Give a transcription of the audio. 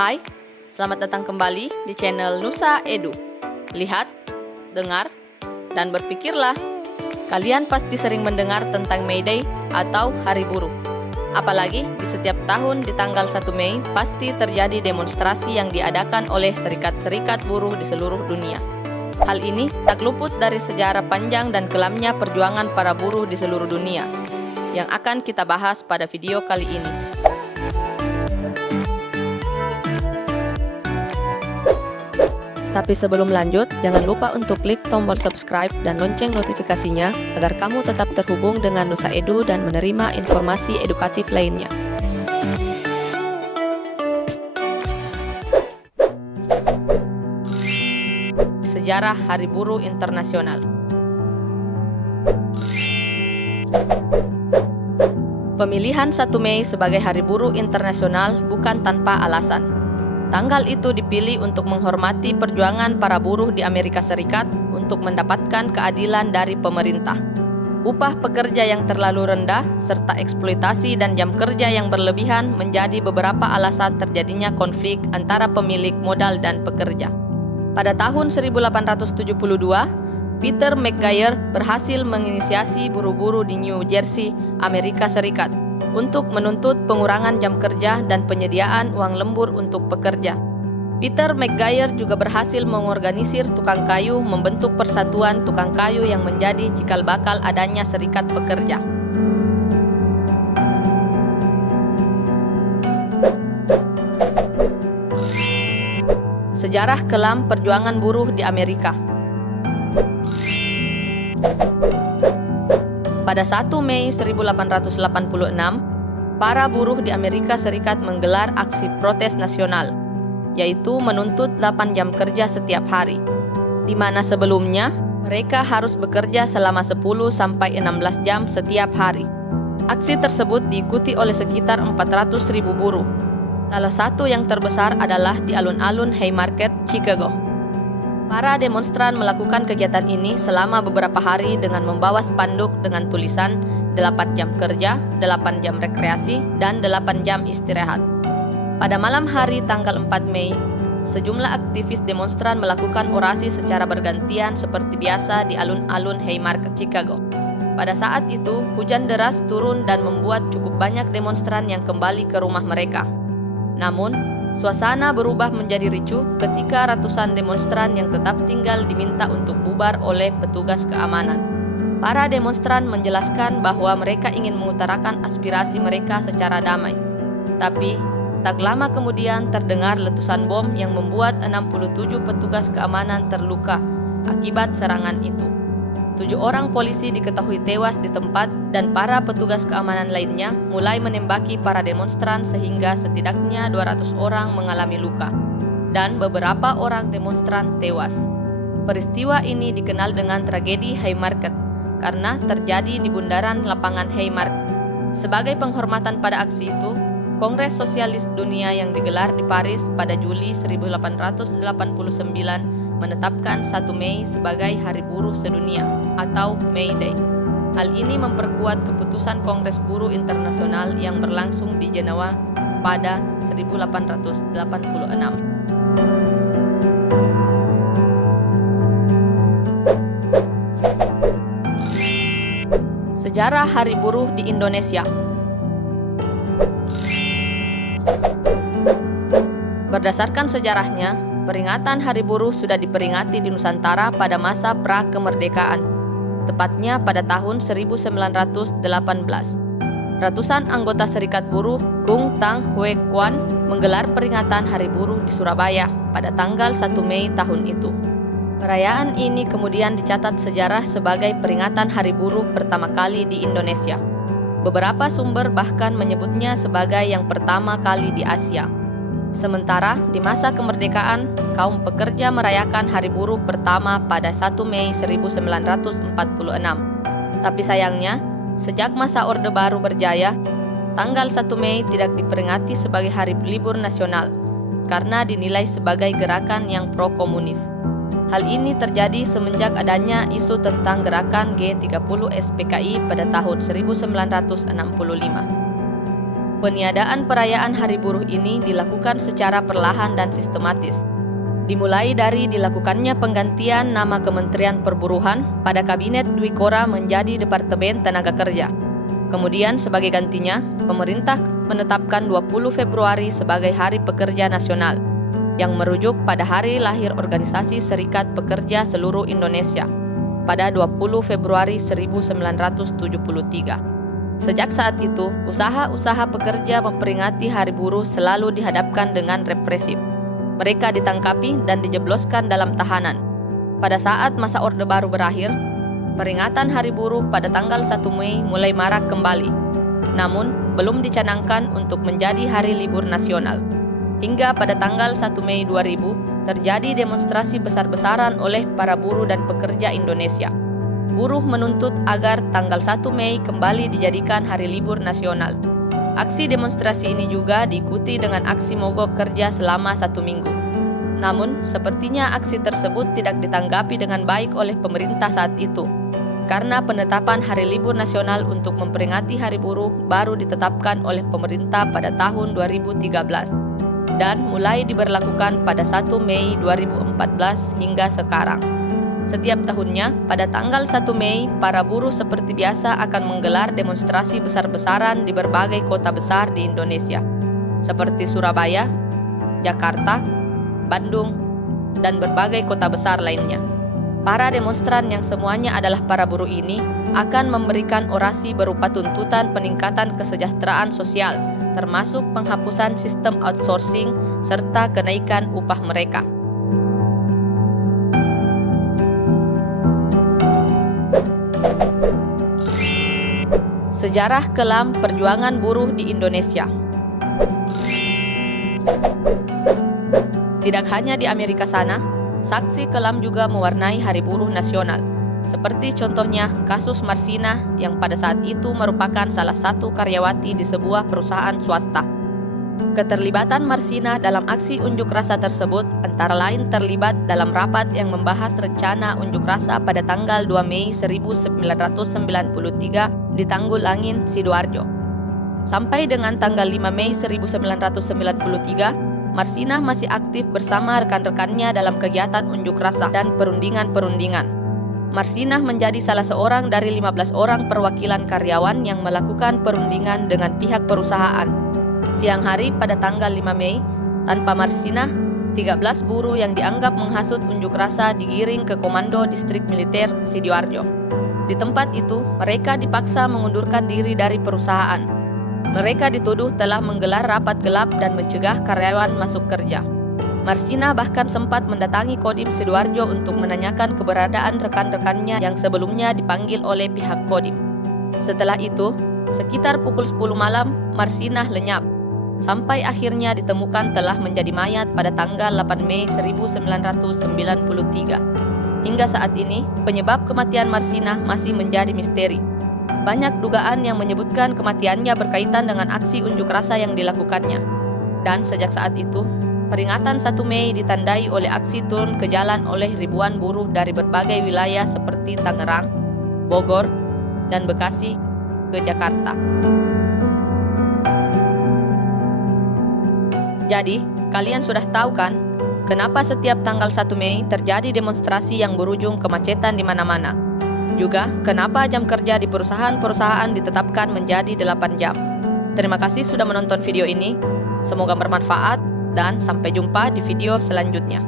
Hai, selamat datang kembali di channel Nusa Edu. Lihat, dengar, dan berpikirlah. Kalian pasti sering mendengar tentang May Day atau Hari Buruh. Apalagi di setiap tahun di tanggal 1 Mei pasti terjadi demonstrasi yang diadakan oleh serikat-serikat buruh di seluruh dunia. Hal ini tak luput dari sejarah panjang dan kelamnya perjuangan para buruh di seluruh dunia, yang akan kita bahas pada video kali ini. Tapi sebelum lanjut, jangan lupa untuk klik tombol subscribe dan lonceng notifikasinya agar kamu tetap terhubung dengan Nusa Edu dan menerima informasi edukatif lainnya. Sejarah Hari Buruh Internasional. Pemilihan 1 Mei sebagai Hari Buruh Internasional bukan tanpa alasan. Tanggal itu dipilih untuk menghormati perjuangan para buruh di Amerika Serikat untuk mendapatkan keadilan dari pemerintah. Upah pekerja yang terlalu rendah, serta eksploitasi dan jam kerja yang berlebihan menjadi beberapa alasan terjadinya konflik antara pemilik modal dan pekerja. Pada tahun 1872, Peter McGuire berhasil menginisiasi buruh-buruh di New Jersey, Amerika Serikat, untuk menuntut pengurangan jam kerja dan penyediaan uang lembur untuk pekerja. Peter McGuire juga berhasil mengorganisir tukang kayu membentuk persatuan tukang kayu yang menjadi cikal bakal adanya serikat pekerja. Sejarah kelam perjuangan buruh di Amerika. Pada 1 Mei 1886, para buruh di Amerika Serikat menggelar aksi protes nasional, yaitu menuntut 8 jam kerja setiap hari, di mana sebelumnya mereka harus bekerja selama 10-16 jam setiap hari. Aksi tersebut diikuti oleh sekitar 400.000 buruh. Salah satu yang terbesar adalah di alun-alun Haymarket, Chicago. Para demonstran melakukan kegiatan ini selama beberapa hari dengan membawa spanduk dengan tulisan 8 jam kerja, 8 jam rekreasi, dan 8 jam istirahat. Pada malam hari tanggal 4 Mei, sejumlah aktivis demonstran melakukan orasi secara bergantian seperti biasa di alun-alun Haymarket, Chicago. Pada saat itu, hujan deras turun dan membuat cukup banyak demonstran yang kembali ke rumah mereka. Namun, suasana berubah menjadi ricuh ketika ratusan demonstran yang tetap tinggal diminta untuk bubar oleh petugas keamanan. Para demonstran menjelaskan bahwa mereka ingin mengutarakan aspirasi mereka secara damai. Tapi, tak lama kemudian terdengar letusan bom yang membuat 67 petugas keamanan terluka akibat serangan itu. 7 orang polisi diketahui tewas di tempat dan para petugas keamanan lainnya mulai menembaki para demonstran sehingga setidaknya 200 orang mengalami luka dan beberapa orang demonstran tewas. Peristiwa ini dikenal dengan tragedi Haymarket karena terjadi di bundaran lapangan Haymarket. Sebagai penghormatan pada aksi itu, Kongres Sosialis Dunia yang digelar di Paris pada Juli 1889 menetapkan 1 Mei sebagai Hari Buruh Sedunia atau May Day. Hal ini memperkuat keputusan Kongres Buruh Internasional yang berlangsung di Jenewa pada 1886. Sejarah Hari Buruh di Indonesia. Berdasarkan sejarahnya, peringatan Hari Buruh sudah diperingati di Nusantara pada masa pra-kemerdekaan, tepatnya pada tahun 1918. Ratusan anggota serikat buruh Kung Tang Hue Kwan menggelar peringatan Hari Buruh di Surabaya pada tanggal 1 Mei tahun itu. Perayaan ini kemudian dicatat sejarah sebagai peringatan Hari Buruh pertama kali di Indonesia. Beberapa sumber bahkan menyebutnya sebagai yang pertama kali di Asia. Sementara di masa kemerdekaan, kaum pekerja merayakan Hari Buruh pertama pada 1 Mei 1946. Tapi sayangnya, sejak masa Orde Baru berjaya, tanggal 1 Mei tidak diperingati sebagai hari libur nasional karena dinilai sebagai gerakan yang pro-komunis. Hal ini terjadi semenjak adanya isu tentang gerakan G30 SPKI pada tahun 1965. Peniadaan perayaan Hari Buruh ini dilakukan secara perlahan dan sistematis. Dimulai dari dilakukannya penggantian nama Kementerian Perburuhan pada Kabinet Dwi Korah menjadi Departemen Tenaga Kerja. Kemudian sebagai gantinya, pemerintah menetapkan 20 Februari sebagai Hari Pekerja Nasional, yang merujuk pada hari lahir Organisasi Serikat Pekerja Seluruh Indonesia pada 20 Februari 1973. Sejak saat itu, usaha-usaha pekerja memperingati Hari Buruh selalu dihadapkan dengan represif. Mereka ditangkapi dan dijebloskan dalam tahanan. Pada saat masa Orde Baru berakhir, peringatan Hari Buruh pada tanggal 1 Mei mulai marak kembali. Namun, belum dicanangkan untuk menjadi hari libur nasional. Hingga pada tanggal 1 Mei 2000, terjadi demonstrasi besar-besaran oleh para buruh dan pekerja Indonesia. Buruh menuntut agar tanggal 1 Mei kembali dijadikan hari libur nasional. Aksi demonstrasi ini juga diikuti dengan aksi mogok kerja selama 1 minggu. Namun, sepertinya aksi tersebut tidak ditanggapi dengan baik oleh pemerintah saat itu, karena penetapan hari libur nasional untuk memperingati Hari Buruh baru ditetapkan oleh pemerintah pada tahun 2013 dan mulai diberlakukan pada 1 Mei 2014 hingga sekarang. Setiap tahunnya, pada tanggal 1 Mei, para buruh seperti biasa akan menggelar demonstrasi besar-besaran di berbagai kota besar di Indonesia, seperti Surabaya, Jakarta, Bandung, dan berbagai kota besar lainnya. Para demonstran yang semuanya adalah para buruh ini akan memberikan orasi berupa tuntutan peningkatan kesejahteraan sosial, termasuk penghapusan sistem outsourcing serta kenaikan upah mereka. Sejarah kelam perjuangan buruh di Indonesia. Tidak hanya di Amerika sana, saksi kelam juga mewarnai Hari Buruh Nasional. Seperti contohnya kasus Marsina yang pada saat itu merupakan salah satu karyawati di sebuah perusahaan swasta. Keterlibatan Marsina dalam aksi unjuk rasa tersebut antara lain terlibat dalam rapat yang membahas rencana unjuk rasa pada tanggal 2 Mei 1993 di Tanggul Angin, Sidoarjo. Sampai dengan tanggal 5 Mei 1993, Marsina masih aktif bersama rekan-rekannya dalam kegiatan unjuk rasa dan perundingan-perundingan. Marsina menjadi salah seorang dari 15 orang perwakilan karyawan yang melakukan perundingan dengan pihak perusahaan. Siang hari pada tanggal 5 Mei, tanpa Marsina, 13 buruh yang dianggap menghasut unjuk rasa digiring ke Komando Distrik Militer Sidoarjo. Di tempat itu, mereka dipaksa mengundurkan diri dari perusahaan. Mereka dituduh telah menggelar rapat gelap dan mencegah karyawan masuk kerja. Marsina bahkan sempat mendatangi Kodim Sidoarjo untuk menanyakan keberadaan rekan-rekannya yang sebelumnya dipanggil oleh pihak Kodim. Setelah itu, sekitar pukul 10 malam, Marsina lenyap, sampai akhirnya ditemukan telah menjadi mayat pada tanggal 8 Mei 1993. Hingga saat ini, penyebab kematian Marsina masih menjadi misteri. Banyak dugaan yang menyebutkan kematiannya berkaitan dengan aksi unjuk rasa yang dilakukannya. Dan sejak saat itu, peringatan 1 Mei ditandai oleh aksi turun ke jalan oleh ribuan buruh dari berbagai wilayah seperti Tangerang, Bogor, dan Bekasi ke Jakarta. Jadi, kalian sudah tahu kan, kenapa setiap tanggal 1 Mei terjadi demonstrasi yang berujung kemacetan di mana-mana? Juga, kenapa jam kerja di perusahaan-perusahaan ditetapkan menjadi 8 jam? Terima kasih sudah menonton video ini. Semoga bermanfaat dan sampai jumpa di video selanjutnya.